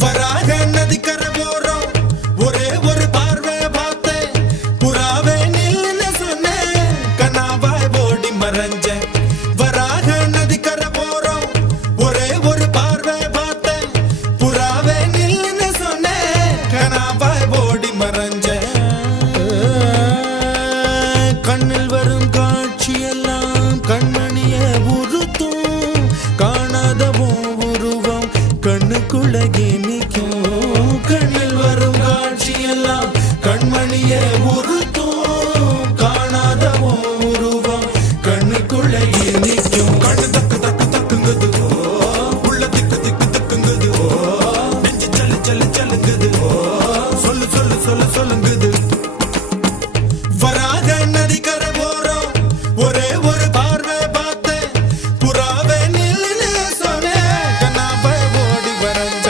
வராக நதிக்கரை போறோம் ஒரே ஒரு பார்வை பார்த்தேன் புறாவே நில்லுன்னு சொன்னேன் கனாவாய் ஓடி மறைஞ்சேன் வராக நதிக்கரை போறோம் ஒரே ஒரு பார்வை பார்த்தேன் புறாவே நில்லுன்னு சொன்னேன் கனாவாய் ஓடி மறைஞ்சேன் கண்ணில் வரும் காட்சியெல்லாம் கண்மணிய உறுத்தும் காணாதவோ உருவம் கண்ணுக்குள்ளே நிற்கும் கண்ணில் வரும் காட்சியெல்லாம் கண்மணிய உறுத்தும்